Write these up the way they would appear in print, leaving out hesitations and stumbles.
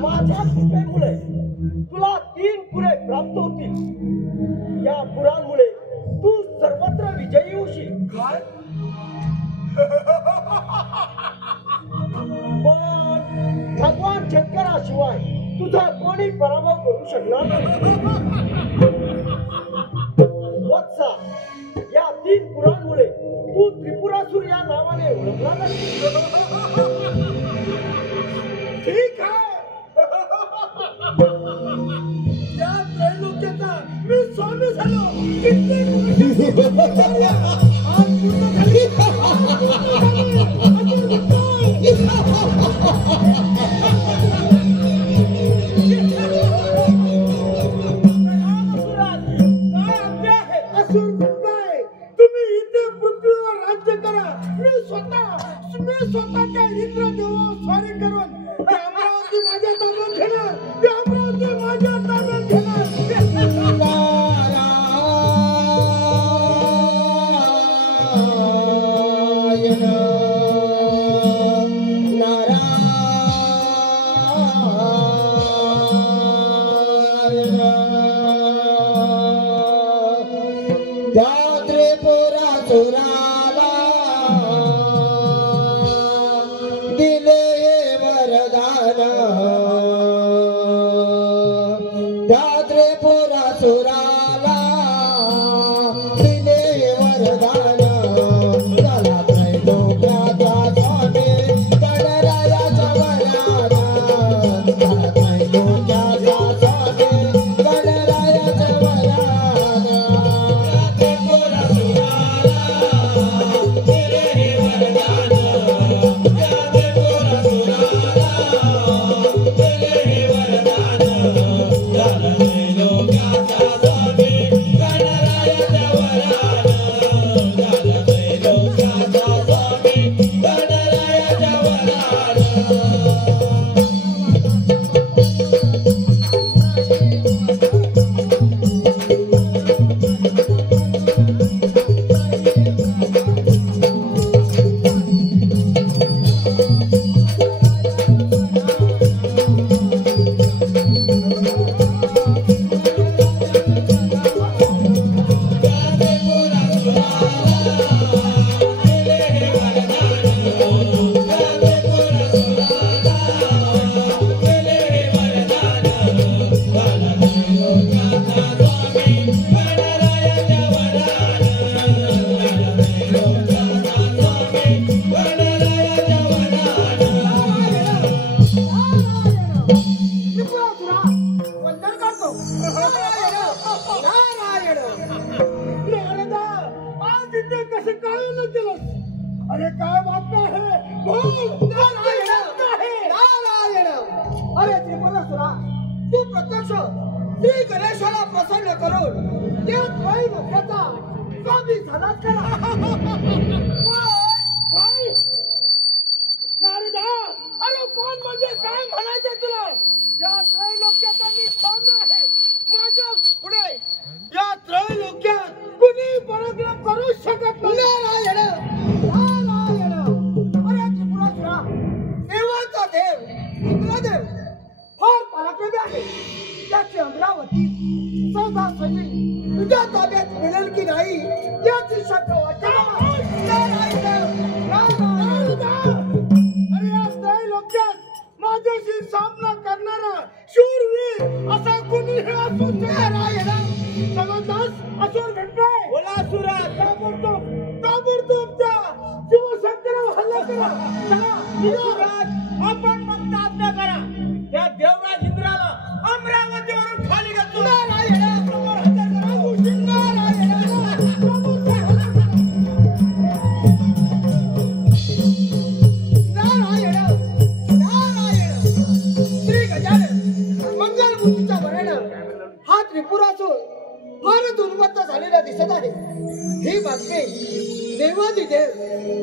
माझ्या कृपेमुळे तुला 3 पुरे प्राप्त होतील. या पुरांमुळे तू सर्वत्र विजयी होशील. काय? पण भगवान शंकराशिवाय तुझा कोणी पराभव करू शकणार नाही. वत्सा, या 3 पुरांमुळे तू त्रिपुरासुर या नावाने ओळखला जाशील. ठीक आहे. या त्रैलोक्याचा मी स्वामी झालो. कित्येक आज पूर्ण झाली. तुम्ही इथे पृथ्वीवर राज्य करा. मी स्वतः अरे त्रिपुरासुरा, तू प्रत्यक्ष श्री गणेशाला प्रसन्न करून त्या त्रैलोक्याचा स्वामी झालास का? काय नारदा, अरे कोण म्हणजे काय म्हणायचं तुला? या त्रैलोक्याचा मी स्वामी आहे. माझ्या पुढे या त्रैलोक्यात कुणी पराक्रम करू शकत नाही. नारायण नारायण. अरे त्रिपुरासुरा, देवाचा देव इंद्रदेव फार पराक्रमी आहे. त्याची अमरावती सहजा सजी तुझ्या ताब्यात मिळेल की नाही याची शंका वाटते. नारायण नारायण. अरे या त्रैलोक्यात माझ्याशी सामना करणारा शूरवीर असा कुणी हे असू नारायण. समजलास? असुर भेटलाय. बोला असुरा, ताबडतोब त्या शिवशंकरावर हल्ला करा. चला आपण फक्त आज्ञा करा. त्या देवराज इंद्राला अमरावतीवरून खाली घालतो. नारायण समोर हजर करा. नारायण नारायण. श्री गजानन मंगलमूर्तीच्या वरेनं हा त्रिपुरासुर फारच उन्मत्त झालेला दिसत आहे. ही बातमी देवादिदेव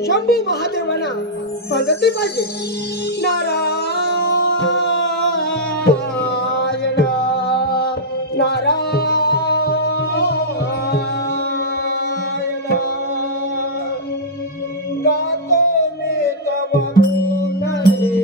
शंभू महादेवांना सांगितली पाहिजे. नारायण नारायण. गातो मी तव गुणरे,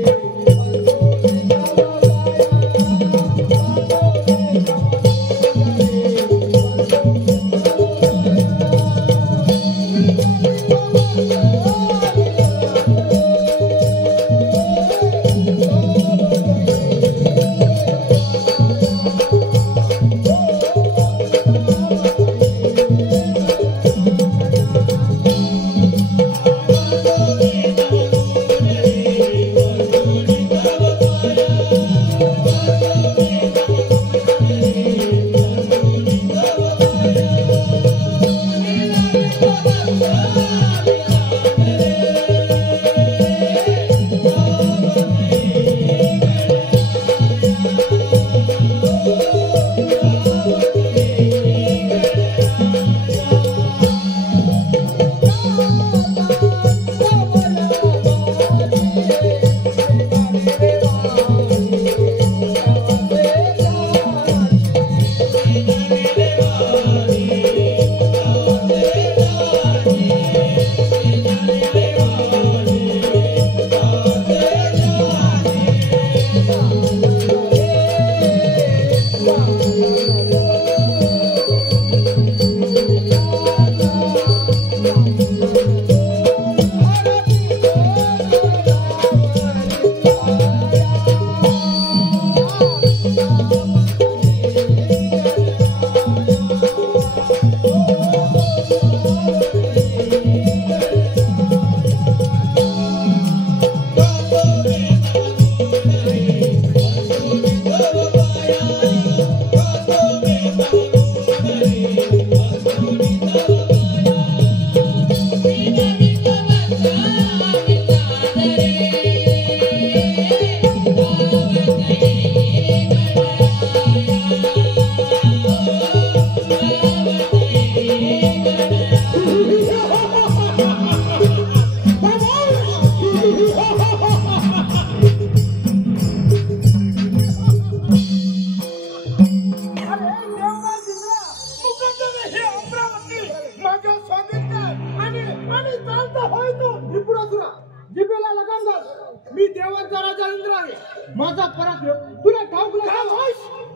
माझा पराक्रम तुला ठाऊक नाही.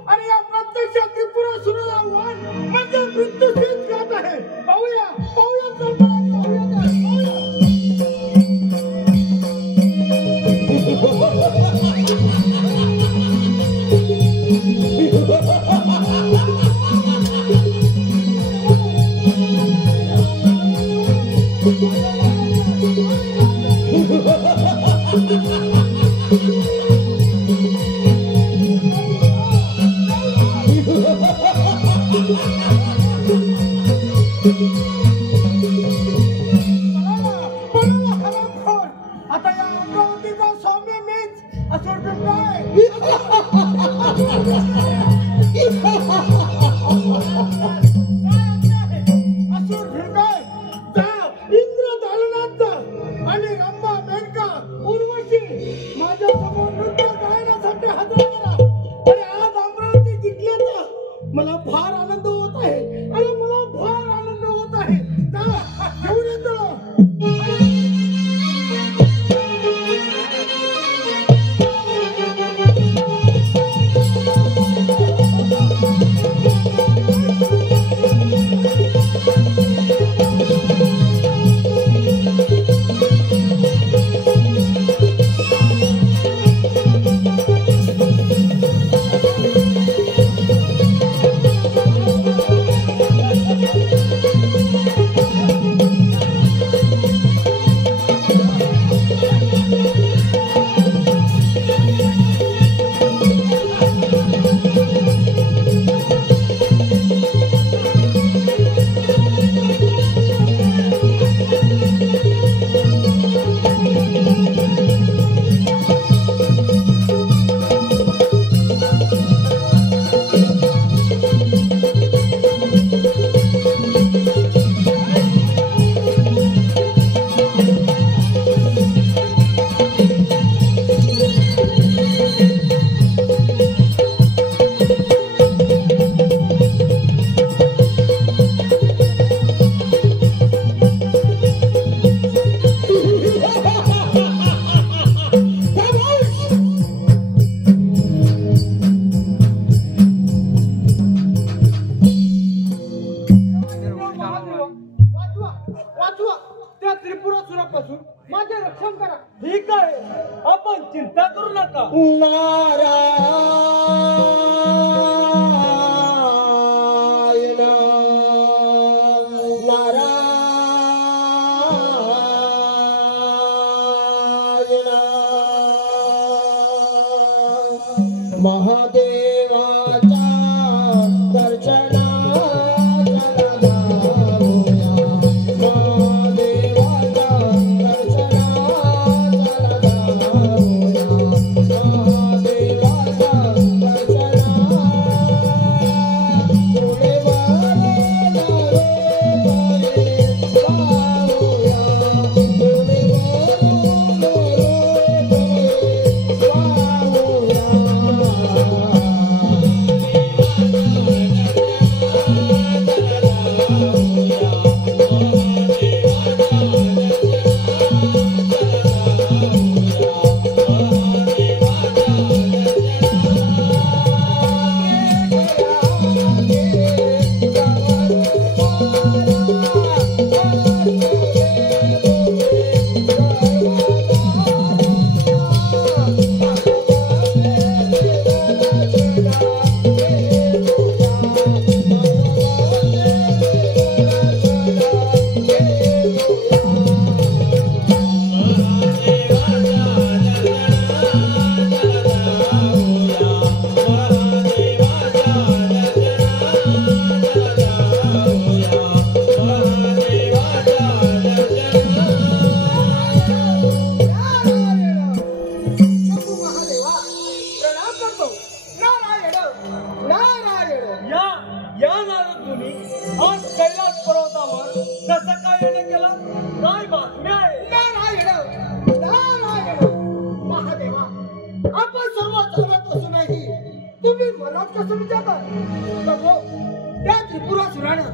आणि या प्रत्यक्ष त्रिपुरासुराला आव्हान म्हणजे मृत्यूशीच जात आहे. पाहूया पाहूया आता या अमरावतीचा सौम्य मीच असं काय चिंता करू नका. नारायण नारायण महादेवाच्या दर्शनाला जाऊया. महादेवाच्या दर्शनाला जाऊया. महादेवाच्या दर्शनाला पुढे वारेला रे वाहूया. पुढे वारेला रे वाहूया. या नारद मुनी, आज कैलास पर्वतावर कसं काय येणं केलं? काय बातमी आहे? नारायण नारायण महादेवा, आपण सर्व जाणत असूनही तुम्ही मनात कसं विचारता? प्रभू, त्या त्रिपुरासुरानं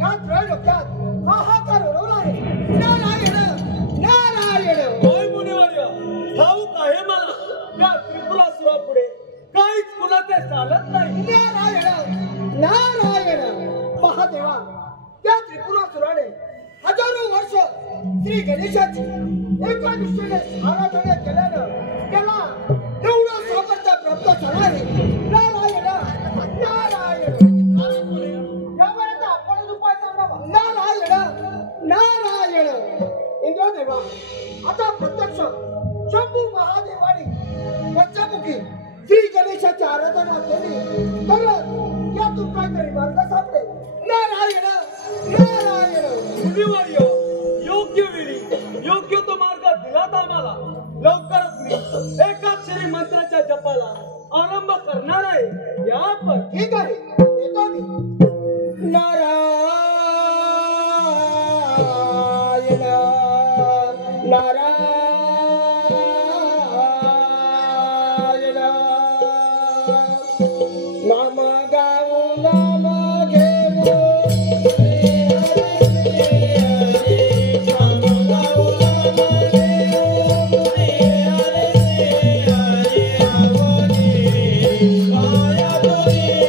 या त्रैलोक्यात हाहाकार उडवला आहे. नारायण नारायण. होय मुनिवर्य, ठाऊक आहे मला. त्या त्रिपुरासुरापुढे काहीच कुणाचे चालत नाही. नारायण नारायण महादेवा, त्या त्रिपुरासुराने हजारो वर्ष श्री गणेशाची एका दृष्टीने आराधना केल्यानं त्याला एवढा सामर्थ्य प्राप्त झालं आहे. नारायण नारायण. यावेळेस आपणच उपाय सांगावा. नारायण नारायण. इंद्रदेवा, आता प्रत्यक्ष शंभू महादेवानी पंचमुखी श्री गणेशाची आराधना केली तर यातून काहीतरी मार्ग सापडेल. नारायण नारायण. मुनिवर्य, योग्य वेळी योग्य तो मार्ग दिलात आम्हाला. लवकरच मी एकाक्षरी मंत्राच्या जपाला आरंभ करणार आहे. या पण ठीक आहे, येतो मी. नारायण नारायण नाम गाऊ नाम घेऊ. Hare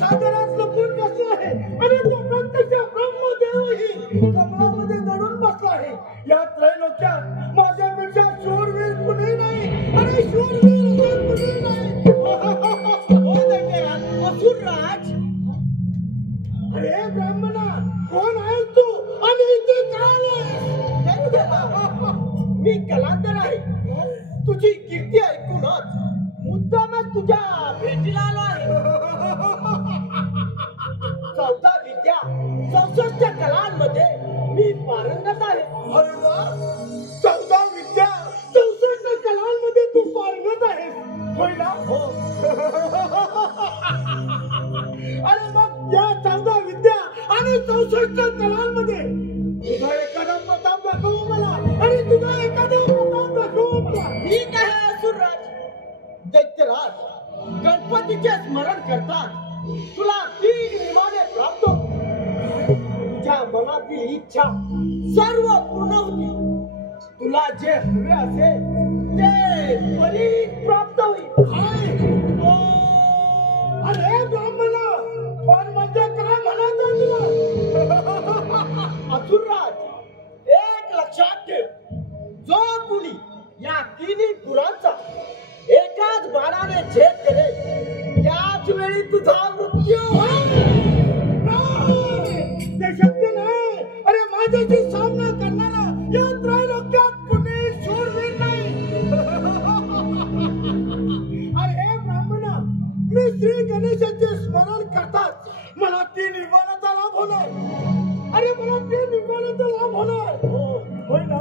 सागरात लपून बसला आहे आणि तो प्रत्यक्ष ब्रह्मदेवही कमळामध्ये दडून बसला आहे. या त्रैलोक्यात माझ्यापेक्षा शूरवीर कुणी नाही आणि शूरवीर अजून कुणी नाही. असुरराज, अरे ब्राह्मणा, कोण आहेस तू आणि इथे का आलाय? मी कलांदर आहे. तुझी कीर्ती ऐकूनच मुद्दामच तुझ्या भेटीला आलो आहे. 14 विद्या 64 कलांमध्ये मी पारंगत आहे. अरे वा, 14 विद्या 64 कलांमध्ये तू पारंगत आहेस, होय ना? हो. अरे मग या 14 विद्या आणि 64 कलांमध्ये तुझा एखादा प्रताप दाखव मला, आणि तुझा एखादा प्रताप दाखव मला. ठीक आहे असुरराज. दैत्यराज, गणपतीचे स्मरण करतात तुला 3 विमाने प्राप्त होतील. तुझ्या मनातील इच्छा सर्व पूर्ण होतील. तुला जे हवे असेल ते त्वरित प्राप्त होईल. काय? अरे ब्राह्मणा, पण म्हणजे काय म्हणायचं तुला? असुरराज, एक लक्षात ठेव, जो कुणी या 3 पुरांचा एकाच बाणाने छेद करेल त्याच वेळी तुझा मृत्यू होईल. ते शक्य नाही. अरे माझ्याशी सामना करणारा या त्रैलोक्यात कुणी शूरवीर नाही. अरे ब्राह्मणा, मी श्री गणेशाचे स्मरण करताच मला 3 विमानाचा लाभ होणार. अरे मला 3 विमानाचा लाभ होणार, होय ना?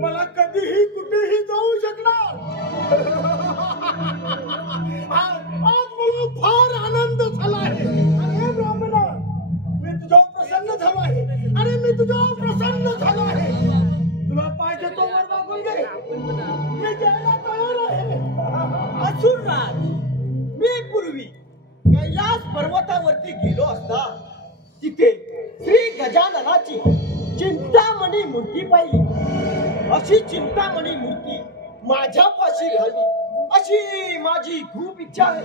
मला कधीही कुठेही जाऊ शकणार. आज मला फार आनंद झाला आहे. अरे ब्राह्मणा, मी तुझ्यावर प्रसन्न झालो आहे. अरे मी तुझ्यावर प्रसन्न झालो आहे. तुला पाहिजे तो वर मागून घे, मी द्यायला तयार आहे. असुरराज, मी पूर्वी कैलास पर्वतावरती गेलो असता तिथे श्री गजाननाची चिंतामणी मूर्ती पाहिली. अशी चिंतामणी मूर्ती माझ्यापाशी राहावी अशी माझी खूप इच्छा आहे.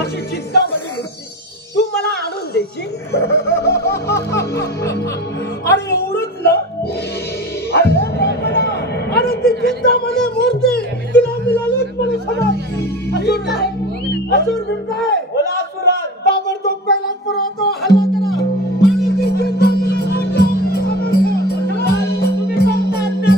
अशी चिंतामणी मूर्ती तू मला आणून देशील? अरे एवढंच ना? अरे ब्राह्मणा, अरे ती चिंतामणी मूर्ती तुला मिळालीच मला सगळं. असुर काय? असुर काय? बोला असुरराज. ताबडतोब पहिला पुरवतो हल्ला करा आणि ती चिंतामणी मूर्ती तुम्ही कोणता आज्ञा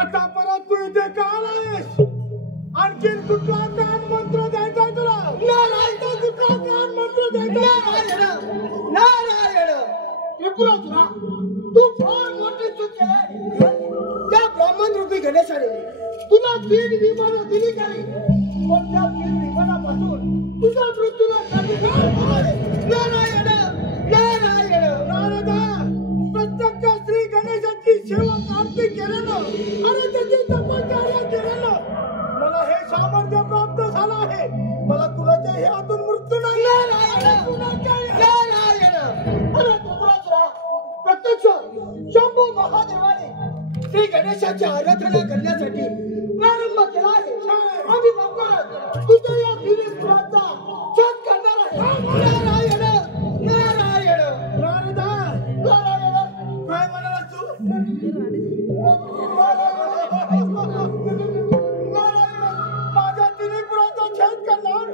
आता परत तू इथे का आलायस? आणखीन कुठला कान मंत्र द्यायचा तुला? नाही तर कुठला कान मंत्र द्यायचा? नारायण त्रिपुरासुरा, तू फार मोठी चूक केली. त्या ब्राह्मण रूपी गणेशाने तुला 3 विमानं दिली काही, पण त्या 3 विमानापासून तुझ्या मृत्यूला नारायण नारायण नारदा, प्रत्यक्ष श्री गणेशाची सेवा आरती केल्यानं आणि त्याची तपश्चर्या केल्यानं मला हे सामर्थ्य प्राप्त झालं आहे. मला कुणाच्याही हातून मृत्यू नाही. अरे त्रिपुरासुरा, प्रत्यक्ष शंभू महादेवाने श्री गणेशाची आराधना करण्यासाठी प्रारंभ केला आहे. आम्ही लवकरच तुझ्या या फिलिस्तीनचा छेद करणार आहे. नारायण नारायण नारदा, नारायण काय म्हणालास तू? माझ्या त्रिपुराचा छेद करणार?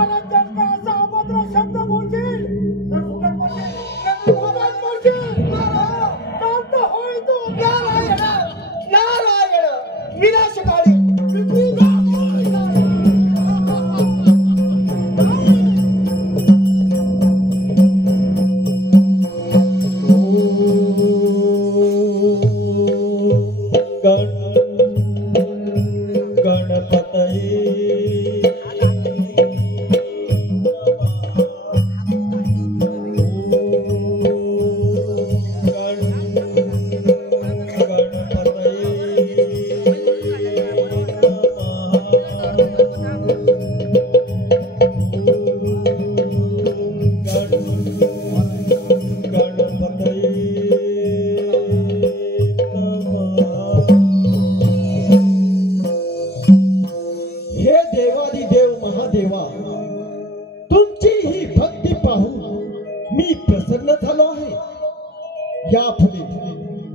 अरे जर का असा अभद्र शब्द बोलशील तर फुकट बोलशील. शांत होय तू. नारायण नारायण विनाशकाली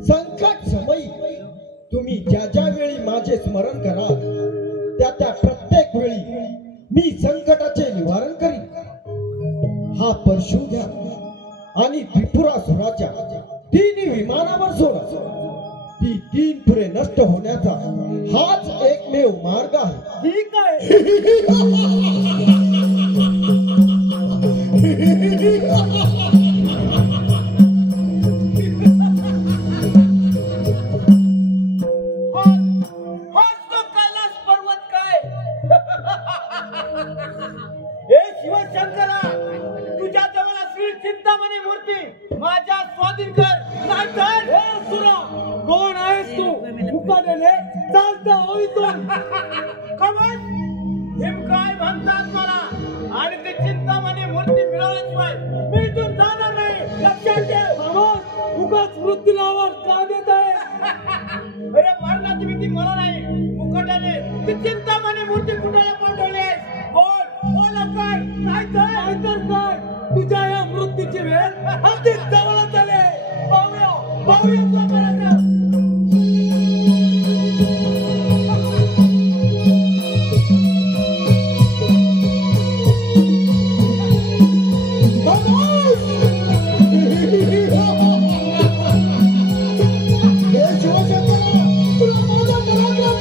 संकट समयी तुम्ही ज्या ज्या वेळी माझे स्मरण कराल त्या त्या प्रत्येक वेळी मी संकटाचे निवारण करीन. हा परशु घ्या आणि त्रिपुरासुराच्या 3 विमानावर सोडा. ती 3 पुरे नष्ट होण्याचा हाच एकमेव मार्ग आहे. ठीक आहे. तुझ्या या मृत्यूची वेळ अगदी जवळच आली. पाहूया पाहूया. शिवशंकरा, तुला माझा पराक्रम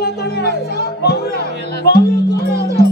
बोलत आहे बावळ्या बावळ्या